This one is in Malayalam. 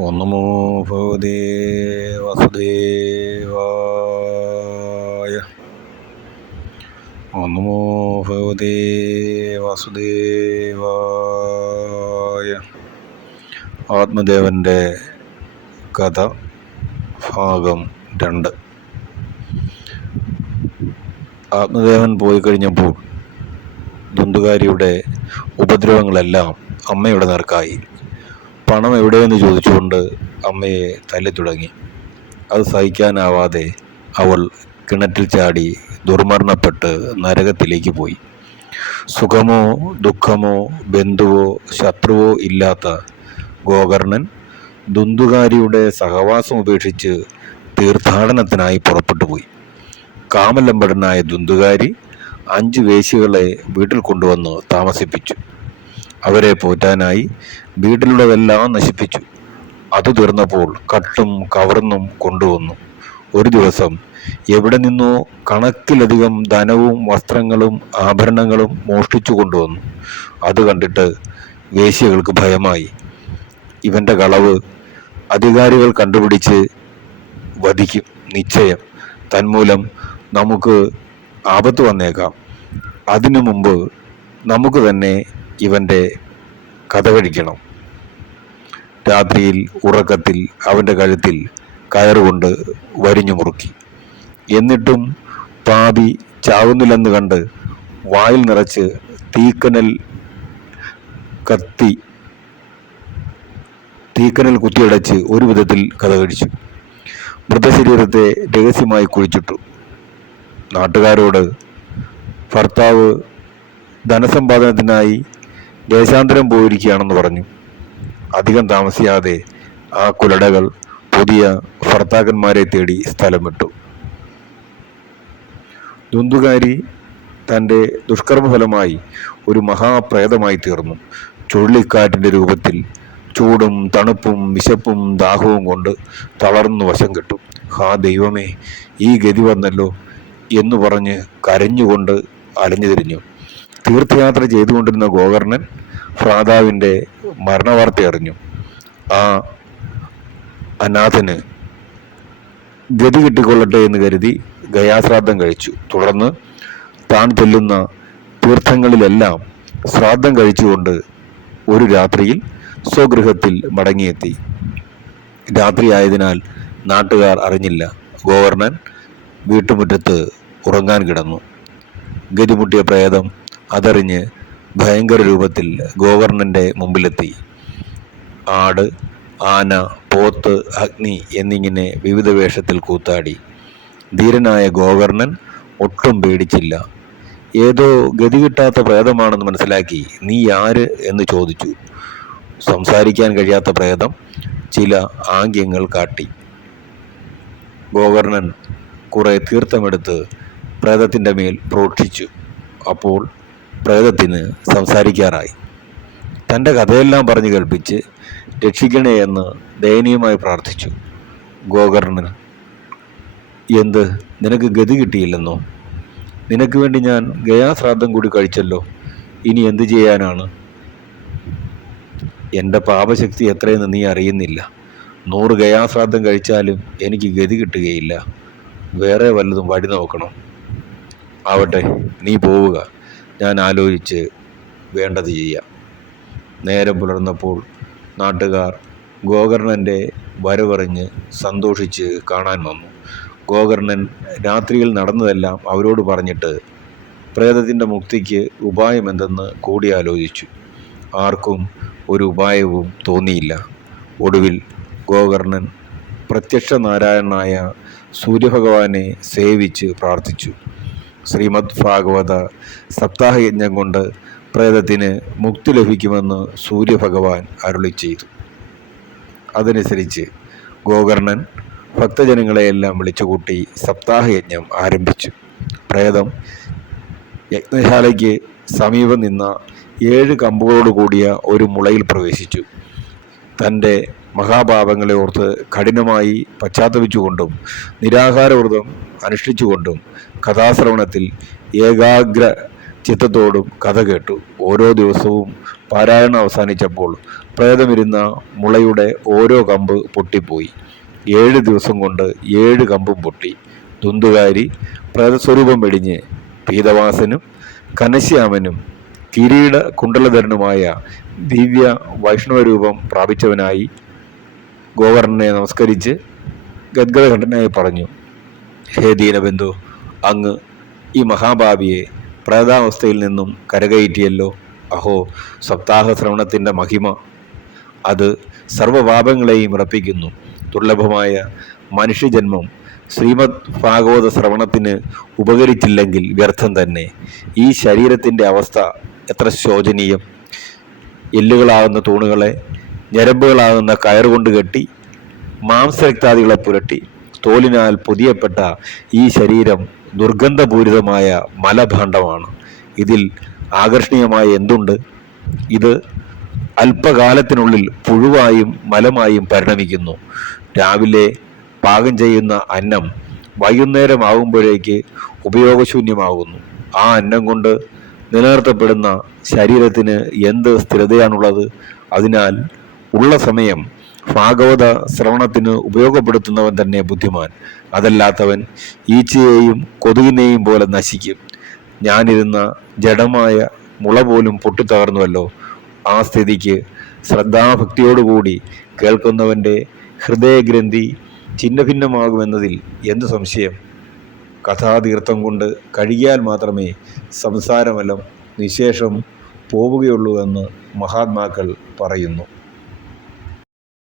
ഓം നമോ ഭഗവതേ വാസുദേവായ. ഓം നമോ ഭഗവതേ വാസുദേവായ. ആത്മദേവന്റെ കഥ ഭാഗം രണ്ട്. ആത്മദേവൻ പോയി കഴിഞ്ഞപ്പോൾ ദുന്തുകാരിയുടെ ഉപദ്രവങ്ങളെല്ലാം അമ്മയുടെ നേർക്കായി. പണം എവിടെയെന്ന് ചോദിച്ചുകൊണ്ട് അമ്മയെ തല്ലിത്തുടങ്ങി. അത് സഹിക്കാനാവാതെ അവൾ കിണറ്റിൽ ചാടി ദുർമരണപ്പെട്ട് നരകത്തിലേക്ക് പോയി. സുഖമോ ദുഃഖമോ ബന്ധുവോ ശത്രുവോ ഇല്ലാത്ത ഗോകർണൻ ദുന്തുകാരിയുടെ സഹവാസം ഉപേക്ഷിച്ച് തീർത്ഥാടനത്തിനായി പുറപ്പെട്ടു പോയി. കാമലമ്പടനായ ദുന്തുകാരി അഞ്ച് വേശികളെ വീട്ടിൽ കൊണ്ടുവന്ന് താമസിപ്പിച്ചു. അവരെ പോറ്റാനായി വീട്ടിലുള്ളതെല്ലാം നശിപ്പിച്ചു. അത് തീർന്നപ്പോൾ കട്ടും കവർന്നും കൊണ്ടുവന്നു. ഒരു ദിവസം എവിടെ നിന്നോ കണക്കിലധികം ധനവും വസ്ത്രങ്ങളും ആഭരണങ്ങളും മോഷ്ടിച്ചു കൊണ്ടുവന്നു. അത് കണ്ടിട്ട് വേശ്യകൾക്ക് ഭയമായി. ഇവന്റെ കളവ് അധികാരികൾ കണ്ടുപിടിച്ച് വധിക്കും. നിശ്ചയം. തന്മൂലം നമുക്ക് ആപത്ത് വന്നേക്കാം. അതിനു മുമ്പ് നമുക്ക് തന്നെ ഇവന്റെ കഥ കഴിക്കണം. രാത്രിയിൽ ഉറക്കത്തിൽ അവന്റെ കഴുത്തിൽ കയറുകൊണ്ട് വരിഞ്ഞു മുറുക്കി. എന്നിട്ടും പാതി ചാവുന്നില്ലെന്ന് കണ്ട് വായിൽ നിറച്ച് തീക്കനൽ കത്തി തീക്കനൽ കുത്തിയടച്ച് ഒരു വിധത്തിൽ കഥ കഴിച്ചു. മൃതശരീരത്തെ രഹസ്യമായി കുഴിച്ചിട്ടു. നാട്ടുകാരോട് ഭർത്താവ് ധനസമ്പാദനത്തിനായി ദേശാന്തരം പോയിരിക്കുകയാണെന്ന് പറഞ്ഞു. അധികം താമസിയാതെ ആ കുലടകൾ പുതിയ ഭർത്താക്കന്മാരെ തേടി സ്ഥലം വിട്ടു ദുന്തുകാരി തന്റെ ദുഷ്കർമ്മഫലമായി ഒരു മഹാപ്രേതമായി തീർന്നു. ചുഴലിക്കാറ്റിന്റെ രൂപത്തിൽ ചൂടും തണുപ്പും വിശപ്പും ദാഹവും കൊണ്ട് തളർന്നു വശം കെട്ടു. ഹാ ദൈവമേ ഈ ഗതി വന്നല്ലോ എന്ന് പറഞ്ഞ് കരഞ്ഞുകൊണ്ട് അലഞ്ഞു തിരിഞ്ഞു. തീർത്ഥയാത്ര ചെയ്തുകൊണ്ടിരുന്ന ഗോകർണൻ ഭ്രാതാവിന്റെ മരണവാർത്ത അറിഞ്ഞു ആ അനാഥന് ഗതി കിട്ടിക്കൊള്ളട്ടെ എന്ന് കരുതി ഗയാശ്രാദ്ധം കഴിച്ചു. തുടർന്ന് താൻ ചെല്ലുന്ന തീർത്ഥങ്ങളിലെല്ലാം ശ്രാദ്ധം കഴിച്ചുകൊണ്ട് ഒരു രാത്രിയിൽ സ്വഗൃഹത്തിൽ മടങ്ങിയെത്തി. രാത്രിയായതിനാൽ നാട്ടുകാർ അറിഞ്ഞില്ല. ഗോവർണൻ വീട്ടുമുറ്റത്ത് ഉറങ്ങാൻ കിടന്നു. ഗതിമുട്ടിയ പ്രേതം അതറിഞ്ഞ് ഭയങ്കര രൂപത്തിൽ ഗോവർണന്റെ മുമ്പിലെത്തി. ആട് ആന പോത്ത് അഗ്നി എന്നിങ്ങനെ വിവിധ വേഷത്തിൽ കൂത്താടി. ധീരനായ ഗോവർണൻ ഒട്ടും പേടിച്ചില്ല. ഏതോ ഗതി കിട്ടാത്ത പ്രേതമാണെന്ന് മനസ്സിലാക്കി നീ ആര്? എന്ന് ചോദിച്ചു. സംസാരിക്കാൻ കഴിയാത്ത പ്രേതം ചില ആംഗ്യങ്ങൾ കാട്ടി. ഗോവർണൻ കുറെ തീർത്ഥമെടുത്ത് പ്രേതത്തിന്റെ മേൽ പ്രോക്ഷിച്ചു. അപ്പോൾ പ്രേതത്തിന് സംസാരിക്കാറായി. തന്റെ കഥയെല്ലാം പറഞ്ഞു കേൾപ്പിച്ച് രക്ഷിക്കണേ എന്ന് ദയനീയമായി പ്രാർത്ഥിച്ചു. ഗോകർണൻ എന്ത്? നിനക്ക് ഗതി കിട്ടിയില്ലെന്നോ? നിനക്ക് വേണ്ടി ഞാൻ ഗയാശ്രാദ്ധം കൂടി കഴിച്ചല്ലോ. ഇനി എന്ത് ചെയ്യാനാണ്? എന്റെ പാപശക്തി എത്രയെന്ന് നീ അറിയുന്നില്ല. നൂറ് ഗയാശ്രാദ്ധം കഴിച്ചാലും എനിക്ക് ഗതി കിട്ടുകയില്ല. വേറെ വല്ലതും വഴി നോക്കണം? ആവട്ടെ നീ പോവുക. ഞാൻ ആലോചിച്ച് വേണ്ടത് ചെയ്യാം. നേരം പുലർന്നപ്പോൾ നാട്ടുകാർ ഗോകർണന്റെ വരവറിഞ്ഞ് സന്തോഷിച്ച് കാണാൻ വന്നു. ഗോകർണൻ രാത്രിയിൽ നടന്നതെല്ലാം അവരോട് പറഞ്ഞിട്ട് പ്രേതത്തിന്റെ മുക്തിക്ക് ഉപായമെന്തെന്ന് കൂടിയാലോചിച്ചു. ആർക്കും ഒരു ഉപായവും തോന്നിയില്ല. ഒടുവിൽ ഗോകർണൻ പ്രത്യക്ഷ നാരായണനായ സൂര്യഭഗവാനെ സേവിച്ച് പ്രാർത്ഥിച്ചു. ശ്രീമദ് ഭാഗവത സപ്താഹയജ്ഞം കൊണ്ട് പ്രേതത്തിന് മുക്തി ലഭിക്കുമെന്ന് സൂര്യഭഗവാൻ അരുളി ചെയ്തു. അതനുസരിച്ച് ഗോകർണൻ ഭക്തജനങ്ങളെയെല്ലാം വിളിച്ചുകൂട്ടി സപ്താഹയജ്ഞം ആരംഭിച്ചു. പ്രേതം യജ്ഞശാലയ്ക്ക് സമീപം നിന്ന ഏഴ് കമ്പുകളോട് കൂടിയ ഒരു മുളയിൽ പ്രവേശിച്ചു. തന്റെ മഹാപാപങ്ങളെ ഓർത്ത് കഠിനമായി പശ്ചാത്തപിച്ചുകൊണ്ടും നിരാഹാരവ്രതം അനുഷ്ഠിച്ചുകൊണ്ടും കഥാശ്രവണത്തിൽ ഏകാഗ്ര ചിത്തത്തോടും കഥ കേട്ടു. ഓരോ ദിവസവും പാരായണം അവസാനിച്ചപ്പോൾ പ്രേതമിരുന്ന മുളയുടെ ഓരോ കമ്പ് പൊട്ടിപ്പോയി. ഏഴ് ദിവസം കൊണ്ട് ഏഴ് കമ്പും പൊട്ടി. ദുന്തുകാരി പ്രേതസ്വരൂപം വെടിഞ്ഞ് പീതവാസനും കനശ്യാമനും കിരീട കുണ്ടലധരനുമായ ദിവ്യ വൈഷ്ണവരൂപം പ്രാപിച്ചവനായി ഗോവർണനെ നമസ്കരിച്ച് ഗദ്ഗദഘട്ടനായി പറഞ്ഞു. ഹേ ദീനബന്ധു അങ്ങ് ഈ മഹാഭാവിയെ പ്രേതാവസ്ഥയിൽ നിന്നും കരകയറ്റിയല്ലോ. അഹോ സപ്താഹ ശ്രവണത്തിന്റെ മഹിമ. അത് സർവപാപങ്ങളെയും ഉറപ്പിക്കുന്നു. ദുർലഭമായ മനുഷ്യജന്മം ശ്രീമദ് ഭാഗവത ശ്രവണത്തിന് ഉപകരിച്ചില്ലെങ്കിൽ വ്യർത്ഥം തന്നെ. ഈ ശരീരത്തിന്റെ അവസ്ഥ എത്ര ശോചനീയം. എല്ലുകളാകുന്ന തൂണുകളെ ഞരമ്പുകളാകുന്ന കയറുകൊണ്ട് കെട്ടി മാംസരക്താദികളെ പുരട്ടി തോലിനാൽ പൊതിയപ്പെട്ട ഈ ശരീരം ദുർഗന്ധപൂരിതമായ മലഭാണ്ഡമാണ് ഇതിൽ ആകർഷണീയമായ എന്തുണ്ട്? ഇത് അല്പകാലത്തിനുള്ളിൽ പുഴുവായും മലമായും പരിണമിക്കുന്നു. രാവിലെ പാകം ചെയ്യുന്ന അന്നം വൈകുന്നേരമാകുമ്പോഴേക്ക് ഉപയോഗശൂന്യമാകുന്നു. ആ അന്നം കൊണ്ട് നിലനിർത്തപ്പെടുന്ന ശരീരത്തിന് എന്ത് സ്ഥിരതയാണുള്ളത്? അതിനാൽ ഉള്ള സമയം ഭാഗവത ശ്രവണത്തിന് ഉപയോഗപ്പെടുത്തുന്നവൻ തന്നെ ബുദ്ധിമാൻ. അതല്ലാത്തവൻ ഈച്ചയെയും കൊതുകിനെയും പോലെ നശിക്കും. ഞാനിരുന്ന ജഡമായ മുള പോലും പൊട്ടിത്തകർന്നുവല്ലോ. ആ സ്ഥിതിക്ക് ശ്രദ്ധാഭക്തിയോടുകൂടി കേൾക്കുന്നവന്റെ ഹൃദയഗ്രന്ഥി ഛിന്നഭിന്നമാകുമെന്നതിൽ എന്ത് സംശയം? കഥാതീർത്ഥം കൊണ്ട് കഴുകിയാൽ മാത്രമേ സംസാരമലം നിശേഷം പോവുകയുള്ളൂ എന്ന് മഹാത്മാക്കൾ പറയുന്നു.